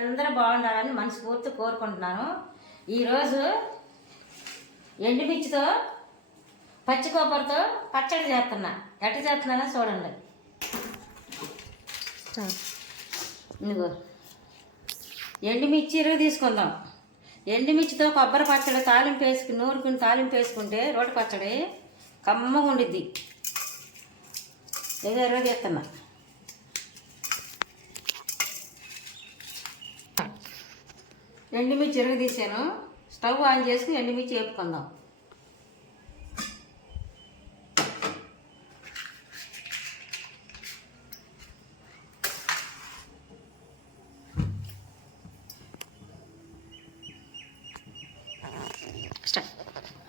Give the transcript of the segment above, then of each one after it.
మీరందరూ బాగుండాలని మనస్ఫూర్తి కోరుకుంటున్నాను. ఈరోజు ఎండుమిర్చితో పచ్చి కొబ్బరితో పచ్చడి చేస్తున్నా. ఎట్లా చేస్తున్నానో చూడండి. ఇదిగో ఎండుమిర్చి తీసుకుందాం. ఎండుమిర్చితో కొబ్బరి పచ్చడి తాలింపు వేసుకుని నూరుకుని తాలింపు వేసుకుంటే రోటి పచ్చడి కమ్మగా ఉండిద్ది. ఏదో ఎరవ తీస్తున్నా. ఎండుమిర్చి ఎరగ తీసాను. స్టవ్ ఆన్ చేసుకుని ఎండుమిర్చి వేపుకుందాం.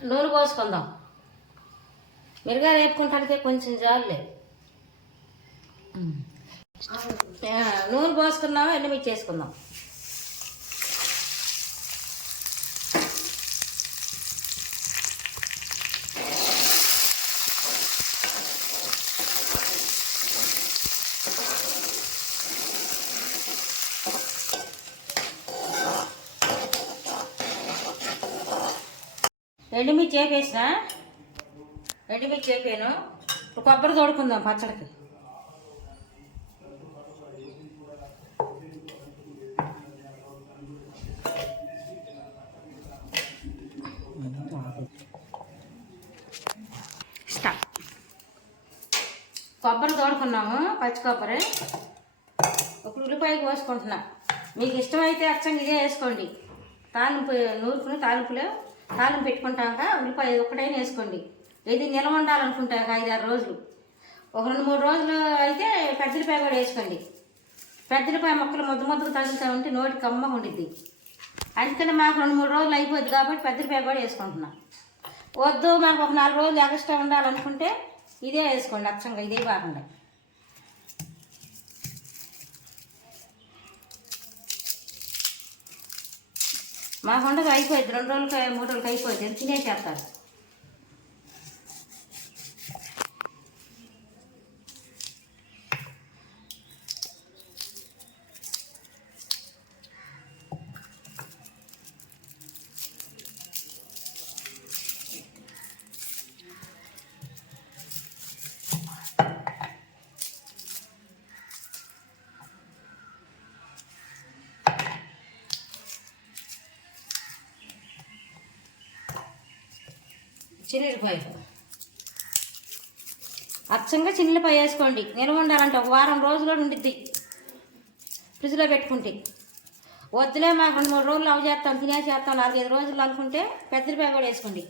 నూనె పోసుకుందాం. మిరగాయలు వేపుకుంటానికే కొంచెం జాలులే. నూనె పోసుకున్నాం. ఎండుమిర్చి వేసుకుందాం. ఎండుమిర్చి వేపేసిన. ఎండుమిర్చి వేపాను. ఇప్పుడు కొబ్బరి తోడుకుందాం పచ్చడికి. కొబ్బరి తోడుకున్నాము, పచ్చి కొబ్బరి. ఒక ఉల్లిపాయ కోసుకుంటున్నా. మీకు ఇష్టమైతే అచ్చంగా ఇదే వేసుకోండి. తాలింపు నూరుకుని తాలింపు పెట్టుకుంటాక ఉల్లిపాయ ఒక్కటైనా వేసుకోండి. ఇది నిల్వ ఉండాలనుకుంటాక 5-6 రోజులు. ఒక 2-3 రోజులు అయితే పెద్దలిపాయ కూడా వేసుకోండి. పెద్దలిపాయ మొక్కలు ముద్దగా తగులుతూ ఉంటే నోటి కమ్మగా ఉండిద్ది. అందుకని మాకు 2-3 రోజులు అయిపోద్ది కాబట్టి పెద్దలిపాయ కూడా వేసుకుంటున్నా. వద్దు మాకు ఒక 4 రోజులు ఎక్స్ట్రా ఉండాలనుకుంటే ఇదే వేసుకోండి. అచ్చంగా ఇదే కాకుండా. మాకు ఉండదు, అయిపోయింది. 2 రోజులకి 3 రోజులకి అయిపోయింది. తినేసేస్తారు. చిన్నిపాయ అచ్చంగా చిన్నిపాయ వేసుకోండి. నిల్వ ఉండాలంటే ఒక వారం రోజులు ఉండిద్ది ఫ్రిడ్జ్లో పెట్టుకుంటే. వద్దులే మాకు 2-3 రోజులు అవి చేస్తాం తినేసేస్తాం 4-5 రోజులు అనుకుంటే పెద్దలిపాయ కూడా వేసుకోండి.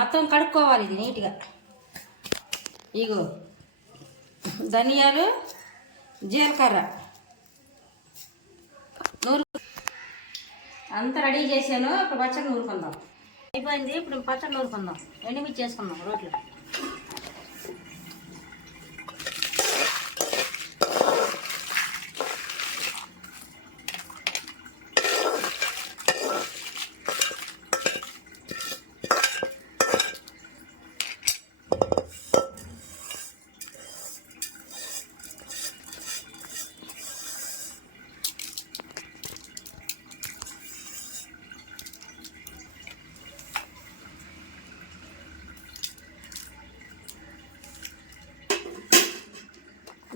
మొత్తం కడుక్కోవాలి ఇది నీట్గా. ఇగో ధనియాలు, జీలకర్ర అంతా రెడీ చేశాను. ఇప్పుడు పచ్చడి నూరుకుందాం. అయిపోయింది. ఇప్పుడు పచ్చడి నూరుకుందాం. ఎండుమిర్చి చేసుకుందాం రోట్లో.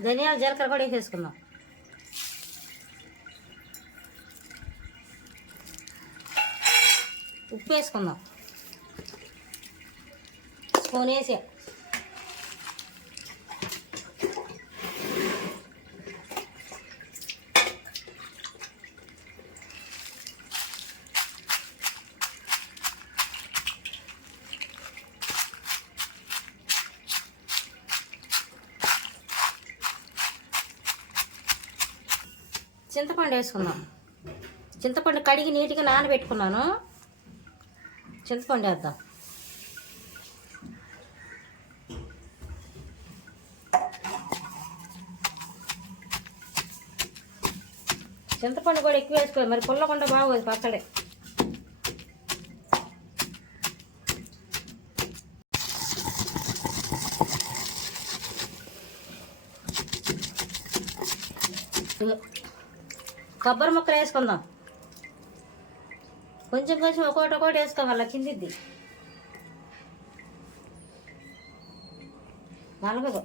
ధనియాలు జీలకర్ర కూడా వేసేసుకుందాం. ఉప్పు వేసుకుందాం. స్పూన్ వేసా. చింతపండు వేసుకుందాం. చింతపండు కడిగి నీట్గా నానబెట్టుకున్నాను. చింతపండు వేద్దాం. చింతపండు కూడా ఎక్కువ వేసుకోవాలి, మరి పుల్లకుండా బాగోదు పచ్చడి. ఇదిగో కొబ్బరి ముక్కలు వేసుకుందాం. కొంచెం కొంచెం ఒక్కొక్కటి వేసుకోవాలి, కిందిద్ది నలగదు.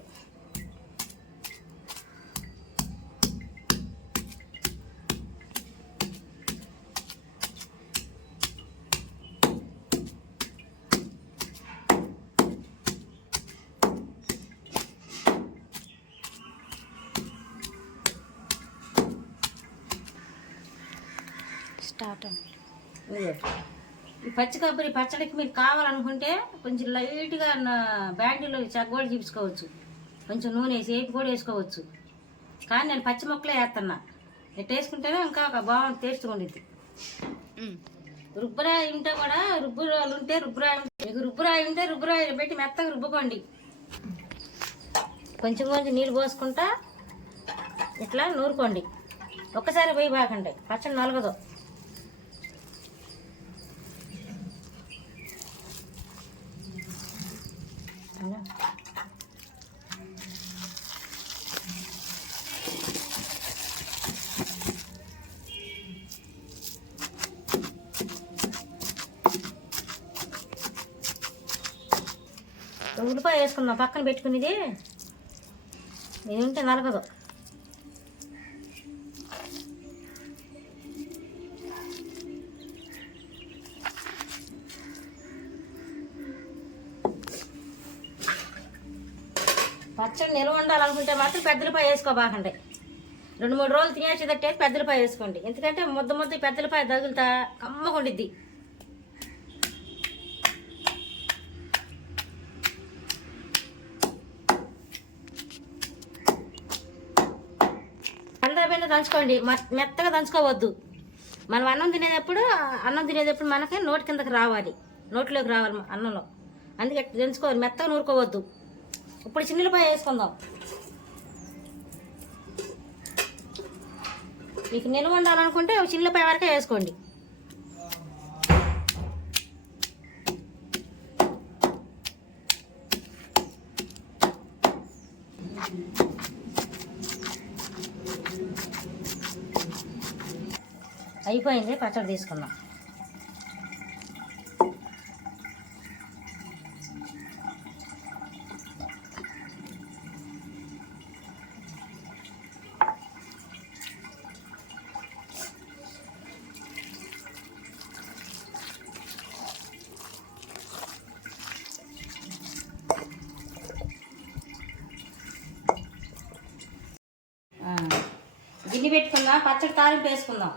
స్టార్ట్. ఈ పచ్చి కొబ్బరి పచ్చడికి మీరు కావాలనుకుంటే కొంచెం లైట్గా బ్యాండీలో చెగ్గోడు చూపించుకోవచ్చు, కొంచెం నూనె వేసి వేపి కూడా వేసుకోవచ్చు. కానీ నేను పచ్చి మొక్కలే వేస్తున్నా, ఇట్లా వేసుకుంటేనే ఇంకా బాగుంది, టేస్ట్గా ఉండిద్ది. రుబ్బురాయి ఉంటే కూడా రుబ్బురాలు ఉంటే మీకు రుబ్బురాయి ఉంటే రుబ్బురాయి పెట్టి మెత్తగా రుబ్బుకోండి. కొంచెం కొంచెం నీళ్ళు పోసుకుంటా ఇట్లా నూరుకోండి, ఒక్కసారి పోయి బాకండి, పచ్చడి నలగదు. ఉల్లిపాయ వేసుకుందాం, పక్కన పెట్టుకునేది ఇది ఉంటే నలగదు. పచ్చడి నిల్వ ఉండాలనుకుంటే మాత్రం పెద్దలపాయ వేసుకోబాకండి. 2-3 రోజులు తినేసేటట్టు పెద్దలపాయ వేసుకోండి, ఎందుకంటే ముద్ద పెద్దలపాయ తగులుతా కమ్మగా ఉండిద్ది. కందబెండ దంచుకోండి, మెత్తగా దంచుకోవద్దు. మనం అన్నం తినేటప్పుడు మనకి నోటి కిందకి రావాలి, నోట్లోకి రావాలి అన్నంలో, అందుకే దంచుకోవాలి, మెత్తగా నూరుకోవద్దు. ఇప్పుడు చిన్నపాయ వేసుకుందాం. మీకు నిల్వ ఉండాలనుకుంటే చిన్నపాయ వరకే వేసుకోండి. అయిపోయింది, పచ్చడి తీసుకుందాం. గిన్నె పెట్టుకుందాం, పచ్చడి తాలింపు వేసుకుందాం.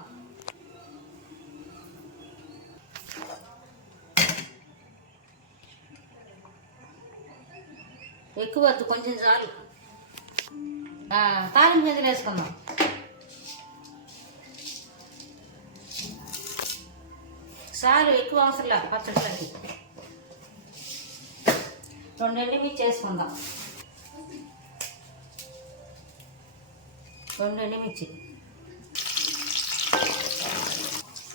ఎక్కువ వద్దు, కొంచెం చాలు. తాలింపు గింజలు వేసుకుందాం. చాలు, ఎక్కువ అవసరం లేదు పచ్చడికి. 2 ఎండుమిర్చి వేసుకుందాం, 2 ఎండుమిర్చి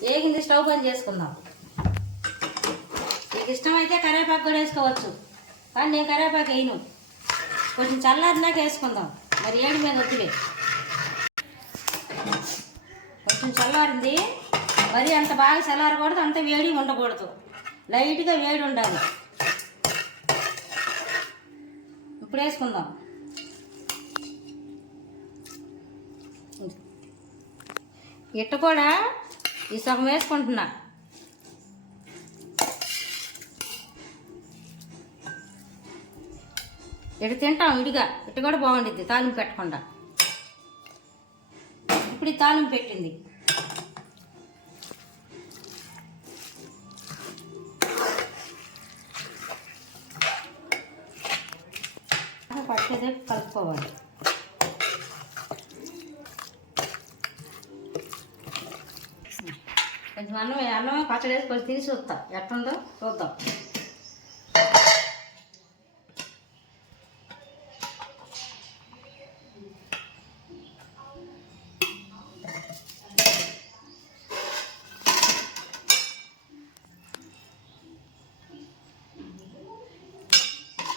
వేగింది. స్టవ్ బంద్ చేసుకుందాం. మీకు ఇష్టమైతే కరివేపాకు కూడా వేసుకోవచ్చు, కానీ నేను కరివేపాకు వేయను. కొంచెం చల్లారినాక వేసుకుందాం, మరి ఏడు మీద వద్దులే. కొంచెం చల్లారింది, మరి అంత బాగా చల్లారకూడదు, అంత వేడి ఉండకూడదు, లైట్గా వేడి ఉండాలి. ఇప్పుడు వేసుకుందాం. ఇట్ట కూడా ఈ సగం వేసుకుంటున్నా. ఇటు తింటాం ఇడిగా, ఇటు కూడా బాగుండిద్ది తాలింపు పెట్టకుండా. ఇప్పుడు ఈ తాలింపు పెట్టింది. పట్టేదే కలుపుకోవాలి. కొంచెం అన్నం పచ్చడి వేసి కొంచెం తిని చూస్తా, ఎట్టుందో చూద్దాం.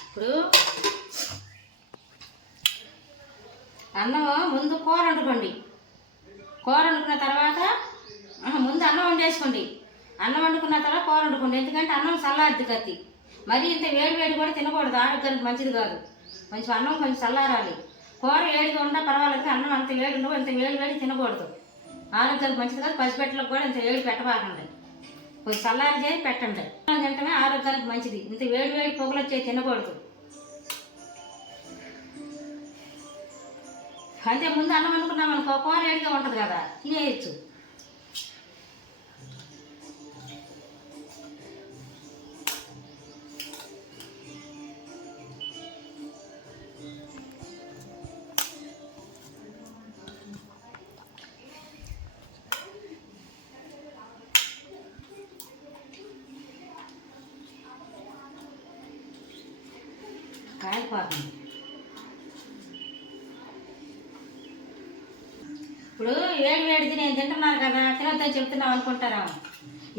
ఇప్పుడు అన్నం ముందు కూర వండుకోండి, కూర వండుకున్న తర్వాత ముందు అన్నం వండేసుకోండి. అన్నం వండుకున్న తర్వాత కూర వండుకోండి. ఎందుకంటే అన్నం చల్లారిద్ది కత్తి. మరీ ఇంత వేడి వేడి కూడా తినకూడదు, ఆరోగ్యానికి మంచిది కాదు. కొంచెం అన్నం కొంచెం చల్లారాలి. కూర వేడిగా ఉన్నా పర్వాలేదు, అన్నం అంత వేడి ఉండవు, ఇంత వేడి వేడి తినకూడదు, ఆరోగ్యానికి మంచిది కాదు. పసిపెట్టలకు కూడా ఇంత వేడి పెట్టబాకండి, కొంచెం చల్లారి చేసి పెట్టండి. అన్నం తింటమే ఆరోగ్యానికి మంచిది. ఇంత వేడి వేడి పొగలు వచ్చేది తినకూడదు. అంతే ముందు అన్నం వండుకున్నాం అనుకో, కూర వేడిగా ఉంటుంది కదా, తినేయచ్చు. కాలిపోతుంది. ఇప్పుడు వేడి వేడిది నేను తింటున్నాను కదా, తినొద్దని చెప్తున్నాం అనుకుంటారా?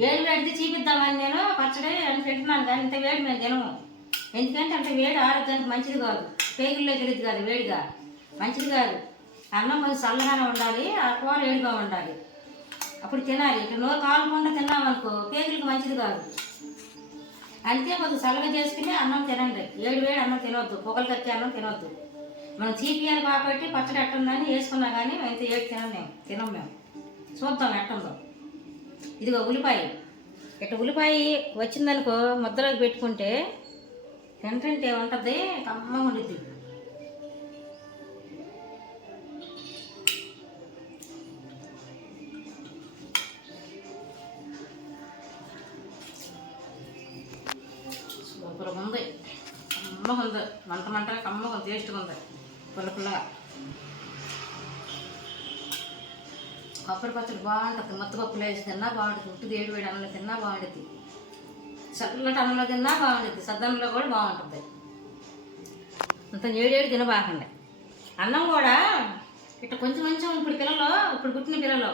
వేడి వేడిది చూపిద్దామని నేను పచ్చడి అని తింటున్నాను, కానీ ఇంత వేడి మేము తినము. ఎందుకంటే అంత వేడి ఆరోగ్యానికి మంచిది కాదు, పేగుల్లోకి వెళ్ళిద్ది కాదు, వేడిగా మంచిది కాదు. అన్నం కొంచెం చల్లగానే ఉండాలి, ఆ కూర వేడిగా ఉండాలి, అప్పుడు తినాలి. ఇట్లా నోరు కాలకుండా తిన్నామనుకో పేగులకు మంచిది కాదు. అంతే కొద్దిగా చల్లగా చేసుకుని అన్నం తినండి. వేడి వేడి అన్నం తినవద్దు, పొగలు కక్కి అన్నం తినవద్దు. మనం చీపియాలి కాబట్టి పచ్చడి ఎట్టుందని వేసుకున్నా కానీ ఇంత ఏడు తినం మేము. చూద్దాం ఎట్టుందో. ఇదిగో ఉల్లిపాయ, ఇట్లా ఉల్లిపాయ వచ్చిందనుకో ముద్దలోకి పెట్టుకుంటే తింటుంటే ఉంటుంది, కమ్మగా ఉండిద్ది. సూపర్గా ఉంది, కమ్మగా ఉంది, మంట మంటగా కమ్మగా టేస్ట్గా ఉంది, పుల్ల పుల్లగా. కొబ్బరి పచ్చడి బాగుంటుంది, మొత్తపప్పులు వేసి తిన్నా బాగుంటుంది, ఉట్టిది వేడి వేడి అన్నంలో తిన్నా బాగుంటుంది, చల్లటి అన్నంలో తిన్నా బాగుంటుంది, సద్దన్నంలో కూడా బాగుంటుంది. అంత ఏడేడు తినబాకండి. అన్నం కూడా ఇట్లా కొంచెం కొంచెం ఇప్పుడు పుట్టిన పిల్లలు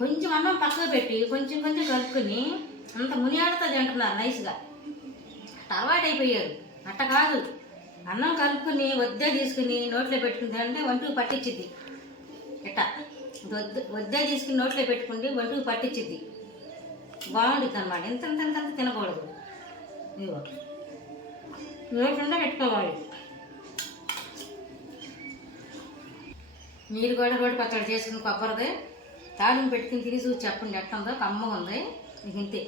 కొంచెం అన్నం పక్కకు పెట్టి కొంచెం కొంచెం కలుపుకొని అంత మునియాడుతో తింటున్నారు నైస్గా, అలవాటు అయిపోయారు. అట్ట కాదు, అన్నం కలుపుకొని వద్దే తీసుకుని నోట్లో పెట్టుకుని అంటే ఒంటికి పట్టించిద్ది. ఇట్ట వద్దే తీసుకుని నోట్లో పెట్టుకుంటే ఒంటికి పట్టించిద్ది, బాగుంటుంది అన్నమాట. ఎంత తినకూడదు, ఇదిగో నోట్లుండా పెట్టుకోవాలి. మీరు కూడా రోడ్డు పచ్చడి చేసుకుని కొబ్బరిది తాలింపు పెట్టుకుని తిని చూసి చెప్పండి ఎట్టుందో, కమ్మగా ఉంది. ఇంతే.